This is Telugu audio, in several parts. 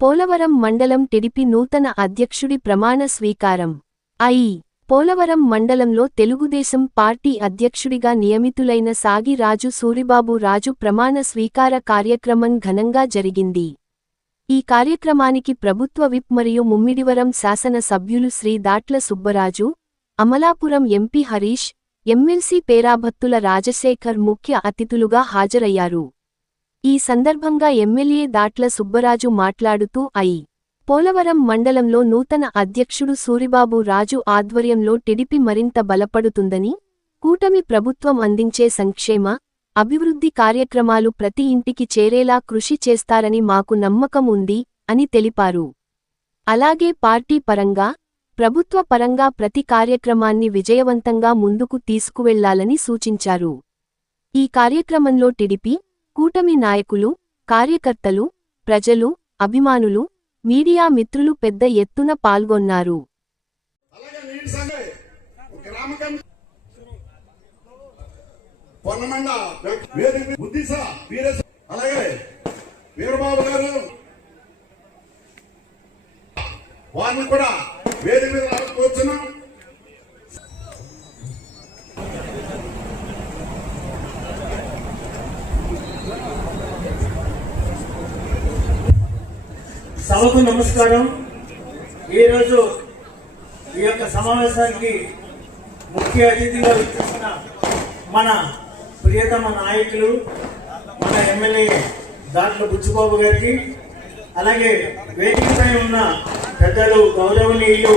పోలవరం మండలం టిడిపి నూతన అధ్యక్షుడి ప్రమాణ స్వీకారం. ఐ. పోలవరం మండలంలో తెలుగుదేశం పార్టీ అధ్యక్షుడిగా నియమితులైన సాగి రాజు సూరిబాబు రాజు ప్రమాణ స్వీకార కార్యక్రమం ఘనంగా జరిగింది. ఈ కార్యక్రమానికి ప్రభుత్వ విప్ మరియు ముమ్మిడివరం శాసన సభ్యులు శ్రీ దాట్ల సుబ్బరాజు అమలాపురం ఎంపీ హరీష్ ఎమ్మెల్సీ పేరాభత్తుల రాజశేఖర్ ముఖ్య అతిథులుగా హాజరయ్యారు. ఈ సందర్భంగా ఎమ్మెల్యే దాట్ల సుబ్బరాజు మాట్లాడుతూ ఐ. పోలవరం మండలంలో నూతన అధ్యక్షుడు సూరిబాబు రాజు ఆధ్వర్యంలో టిడిపి మరింత బలపడుతుందని కూటమి ప్రభుత్వం అందించే సంక్షేమ అభివృద్ధి కార్యక్రమాలు ప్రతి ఇంటికి చేరేలా కృషి చేస్తారని మాకు నమ్మకం ఉంది అని తెలిపారు. అలాగే పార్టీ పరంగా ప్రభుత్వ పరంగా ప్రతి కార్యక్రమాన్ని విజయవంతంగా ముందుకు తీసుకువెళ్ళాలని సూచించారు. ఈ కార్యక్రమంలో టిడిపి కూటమి నాయకులు కార్యకర్తలు ప్రజలు అభిమానులు మీడియా మిత్రులు పెద్ద ఎత్తున పాల్గొన్నారు. అలాగే వీరబాబు గారు. వారిని కూడా వేదిక మీద కూర్చున్నాం. సభకు నమస్కారం. ఈరోజు ఈ యొక్క సమావేశానికి ముఖ్య అతిథిగా వచ్చేసిన మన ప్రియతమ నాయకులు మన ఎమ్మెల్యే దాంట్లో బుచ్చిబాబు గారికి అలాగే వేదికపై ఉన్న పెద్దలు గౌరవనీయులు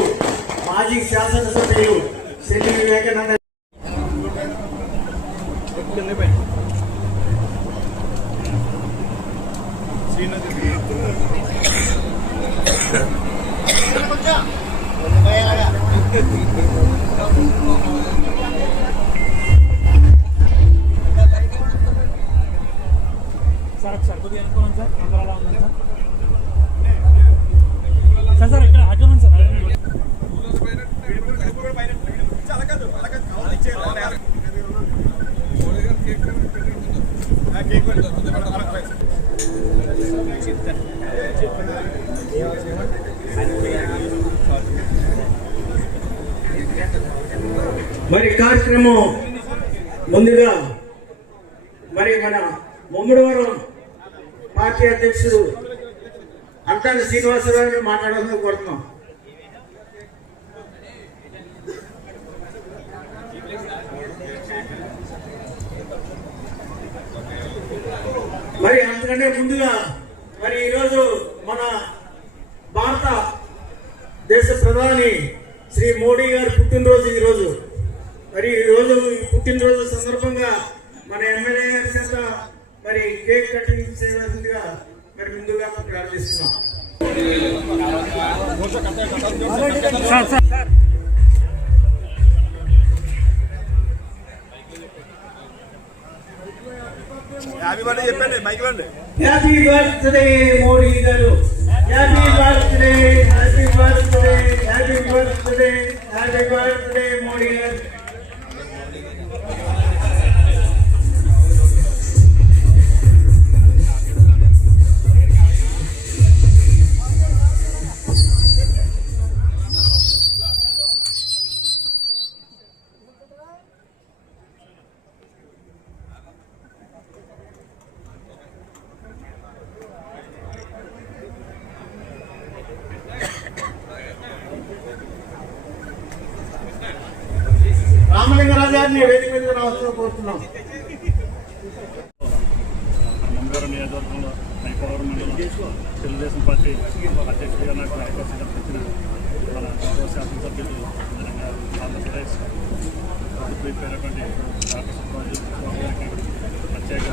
మాజీ శాసనసభ్యులు శ్రీ వివేకానంద సార్ ఒకసారి కొద్దిగా అనుకోండి సార్. అందరూ అలా ఉందండి సార్. సార్ సార్ ఇక్కడ అడ్డు ఉంది సార్. మరి కార్యక్రమం ముందుగా మరి మన ముమ్మడివరం పార్టీ అధ్యక్షుడు అంతాని శ్రీనివాసరావు మాట్లాడాలని కోరుతున్నాం. మరి అంతకంటే ముందుగా మరి ఈరోజు ప్రధాని శ్రీ మోడీ గారి పుట్టినరోజు ఈరోజు. మరి ఈ రోజు ఈ పుట్టినరోజు సందర్భంగా మన ఎమ్మెల్యే గారి చేత మరి కేక్ కటింగ్ చేయవలసిందిగా మరి ముందుగా ప్రార్థిస్తున్నాం హ్యాపీ బర్త్డే చెప్పండి mike happy birthday Modi garu. Happy birthday happy birthday happy birthday Modi garu రామలింగరాజాన్ని వేదిక మీద రావాల్సిన కోరుతున్నాం. మంగళవారం నియోజకవర్గంలో నైపవరం తెలుగుదేశం పార్టీ అధ్యక్షుడిగా నాకు నాయకత్వం కల్పించిన మన గౌరవ శాసనసభ్యులు అదేవిధంగా ఆంధ్రప్రదేశ్ ప్రభుత్వమైనటువంటి డాక్టర్ సుబ్బాజు గారికి ప్రత్యేక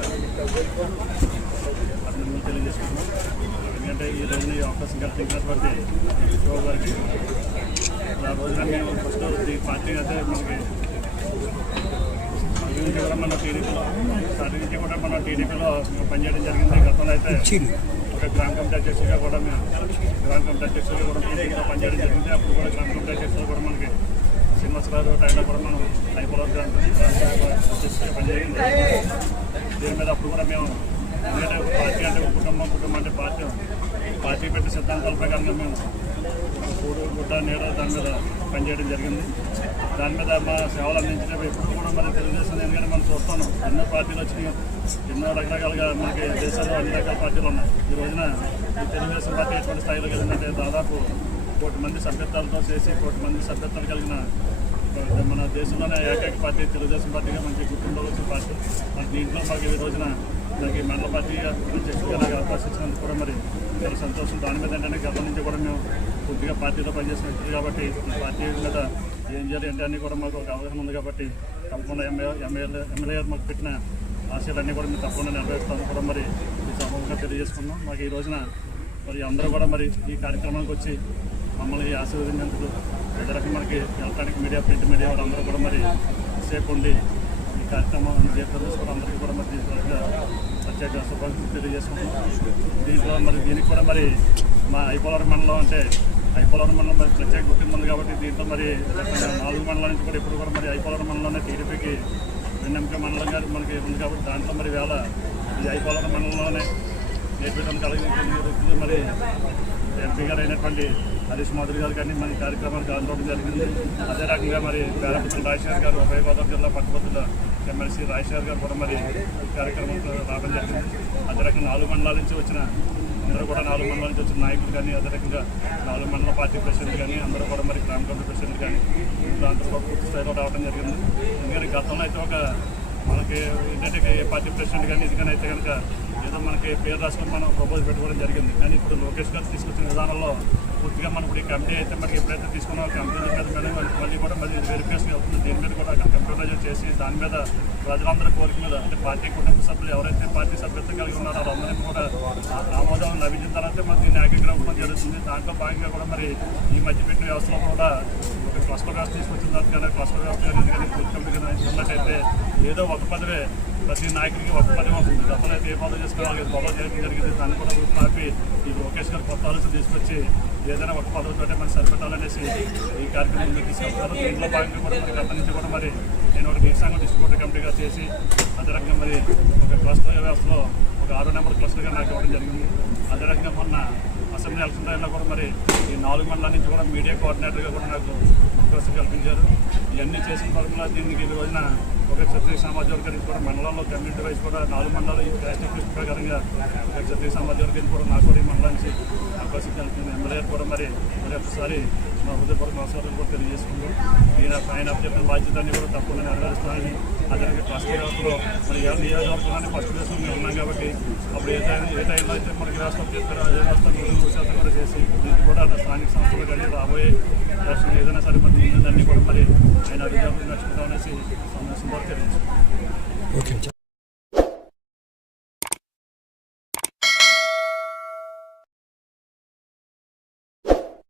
అభినందనలు తెలియజేసుకున్నాం ఎందుకంటే ఈ రోజున ఈ అవకాశం కల్పించినటువంటి బాబు గారికి ఆ రోజున మేము ఫస్ట్ ఈ పార్టీ అయితే మనకి నుంచి కూడా మన టీడీపీలో స్టార్ట్ నుంచి కూడా మన టీడీపీలో పనిచేయడం జరిగింది. గతంలో అయితే ఒక గ్రామ కమిటీ అధ్యక్షుడిగా కూడా మేము గ్రామ కమిటీ అధ్యక్షుడిగా కూడా టీడీపీలో పనిచేయడం జరిగింది. అప్పుడు కూడా గ్రామ కమిటీ అధ్యక్షులు కూడా మనకి శ్రీనివాసరావు టైంలో కూడా మనం హైపవర్ గ్రామ అధ్యక్షుడిగా పనిచేయండి దీని మీద అప్పుడు కూడా మేము ఎందుకంటే ఒక పార్టీ అంటే ఒక కుటుంబం కుటుంబం అంటే పార్టీ పార్టీ పెట్టే సిద్ధాంతాల ప్రకారంగా మేము కూడు గుడ్డ నీడ దాని మీద పనిచేయడం జరిగింది. దాని మీద మా సేవలు అందించినవి ఎప్పుడు కూడా మన తెలుగుదేశం ఎందుకంటే మనం చూస్తాను. ఎన్నో పార్టీలు వచ్చినాయి. ఎన్నో రకరకాలుగా మనకి దేశంలో అన్ని రకాల పార్టీలు ఉన్నాయి. ఈ రోజున ఈ తెలుగుదేశం పార్టీ ఎటువంటి స్థాయిలో కలిగిందంటే దాదాపు కోటి మంది సభ్యత్వాలతో చేసి కోటి మంది సభ్యత్వాలు కలిగిన మన దేశంలోనే ఏకైక పార్టీ తెలుగుదేశం పార్టీగా మనకి గుర్తుండవలసిన పార్టీ. మన దీంట్లో మాకు ఈ రోజున మనకి మండల పార్టీగా అధ్యక్షుడిగా నాకు అవకాశం ఇచ్చినందుకు కూడా మరి చాలా సంతోషం. దాని మీద ఏంటంటే గతం నుంచి కూడా మేము కొద్దిగా పార్టీలో పనిచేసిన వ్యక్తులు కాబట్టి పార్టీ మీద ఏం చేయాలి ఏంటి అన్నీ కూడా మాకు ఒక అవగాహన ఉంది కాబట్టి తప్పకుండా ఎమ్మెల్యే ఎమ్మెల్యే ఎమ్మెల్యే గారు మాకు పెట్టిన ఆశయాలన్నీ కూడా మేము తప్పకుండా నెరవేరుస్తాము కూడా మరి ఈ సమూహంగా తెలియజేసుకున్నాం. మాకు ఈ రోజున మరి అందరూ కూడా మరి ఈ కార్యక్రమానికి వచ్చి మమ్మల్ని ఆశీర్వదించినందుకు ఇతరకు మనకి ఎలక్ట్రానిక్ మీడియా ప్రింట్ మీడియా వాళ్ళందరూ కూడా మరి సేపు ఉండి ఈ కార్యక్రమం జీవితం అందరికీ కూడా మరి ప్రత్యేక శుభాకాంక్షలు తెలియజేసుకుంటున్నాం. దీంట్లో మరి దీనికి కూడా మరి మా ఐపోలవరం మండలం అంటే ఐపోలవరం మండలం మరి ప్రత్యేక గుర్తింపు ఉంది కాబట్టి దీంతో మరి నాలుగు మండలాల నుంచి కూడా ఇప్పుడు కూడా మరి ఐపోలవరం మండలంలో టీడీపీకి వెన్నెంక మండలం గారు మనకి ఉంది కాబట్టి దాంట్లో మరి వేళ ఈ ఐపోలవరం మండలంలోనే నేర్పించడం కలిగిన మరి ఎంపీ గారు అయినటువంటి హరీష్ మాధురి గారు కానీ మన కార్యక్రమానికి ఆందోళన జరిగింది. అదే రకంగా మరి పేరపుత్రులు రాజశేఖర్ గారు ఉభయ గోదావరి జిల్లా పట్టుబద్దుల ఎమ్మెల్సీ రాజశేఖర్ గారు కూడా మరి కార్యక్రమంలో రావడం జరిగింది. అదే రకంగా నాలుగు మండలాల నుంచి వచ్చిన అందరూ కూడా నాలుగు మండలం నుంచి వచ్చిన నాయకులు కానీ అదే రకంగా నాలుగు మండల పార్టీ ప్రెసిడెంట్ కానీ అందరూ కూడా మరి గ్రామ కమిటీ ప్రెసిడెంట్ కానీ దాంట్లో కూడా పూర్తి స్థాయిలో రావడం జరిగింది. ఎందుకంటే గతంలో అయితే ఒక మనకి ఏంటంటే ఏ పార్టీ ప్రెసిడెంట్ కానీ ఇది కానీ అయితే కనుక ఏదో మనకి పేరు రాసుకొని మనం ప్రపోజ్ పెట్టుకోవడం జరిగింది. కానీ ఇప్పుడు లోకేష్ గారు తీసుకొచ్చిన విధానంలో పూర్తిగా మనం ఇప్పుడు ఈ కమిటీ అయితే మనకి ఎప్పుడైతే తీసుకున్నామో కమిటీ మీద మేడం మళ్ళీ కూడా మళ్ళీ వెరిఫికేషన్ అవుతుంది. దీని మీద కూడా కంప్యూటరైజ్ చేసి దాని మీద ప్రజలందరి కోరిక మీద అంటే పార్టీ కుటుంబ సభ్యులు ఎవరైతే పార్టీ సభ్యత్వం కలిగి ఉన్నారో వాళ్ళందరినీ కూడా ఆమోదం లభించిన తర్వాత మరి దీన్ని ఏకగ్రహం జరుగుతుంది. దాంట్లో భాగంగా కూడా మరి ఈ మధ్య పెట్టిన వ్యవస్థలో కూడా ఒక క్లస్టర్ వ్యవస్థ తీసుకొచ్చిన తర్వాత కానీ క్లస్టర్ వ్యవస్థ కానీ కానీ పూర్తి కానీ ఉన్నట్టయితే ఏదో ఒక పదవే ప్రతి నాయకుడికి ఒక పదవి ఉంటుంది. గతంలో ఏ పదవి చేసుకోవాలి పదవి చేయడం జరిగింది. దాన్ని కూడా గుర్తు ఆపి ఈ లోకేష్ గారు కొత్త ఆలోచన తీసుకొచ్చి ఏదైనా ఒక పదవితోటే మనం సరిపెట్టాలనేసి ఈ కార్యక్రమం ముందుకు తీసుకెళ్తారు దీంట్లో భాగంగా కూడా మరి గత నుంచి కూడా మరి నేను ఒక నీటిసాంగ డిస్ట్రిబ్యూటర్ కమిటీగా చేసి అదే రకంగా మరి ఒక క్లస్టర్ వ్యవస్థలో ఒక ఆరో నెంబర్ క్లస్టర్గా నాకు ఇవ్వడం జరిగింది. అదే రకంగా మొన్న అసెంబ్లీ ఎలక్షన్ టైంలో కూడా మరి ఈ నాలుగు మండలాల నుంచి కూడా మీడియా కోఆర్డినేటర్గా కూడా నాకు అవకాశం కల్పించారు. ఇవన్నీ చేసిన పరంగా దీనికి ఈ రోజున ఒక క్షత్రియ సమాజ వర్గానికి కూడా మండలంలో కమ్యూనిటీ వైజ్ కూడా నాలుగు మండలాలు ఈ ప్లాస్టిక్ ప్రకారంగా ఒక క్షత్రియ సమాజ వర్గానికి కూడా నాకు కూడా ఈ మండలం నుంచి అవకాశం కల్పించింది. ఎమ్మెల్యే కూడా మరి మరి ఒకసారి మా హృదయపూర్వక నమస్కారాలు కూడా తెలియజేసుకుంటూ ఈయన ఆయన చెప్పిన బాధ్యతని కూడా తప్పకుండా నెరవేరుస్తానని అదే ఫస్ట్ వ్యవస్థలో మరి ఏ నియోజకవర్గంలోనే ఫస్ట్ ప్లేస్లో మేము ఉన్నాం కాబట్టి అప్పుడు ఏ టైం ఏ టైంలో అయితే మనకి రాష్ట్రం చేస్తారో అదే రాష్ట్రం కూడా చేసి దీనికి కూడా స్థానిక సంస్థలు కానీ రాబోయే రాష్ట్రం ఏదైనా సరే మరి అన్ని కూడా మరి ఆయన అభివృద్ధి నచ్చుకుంటామనేసి సందర్శంలో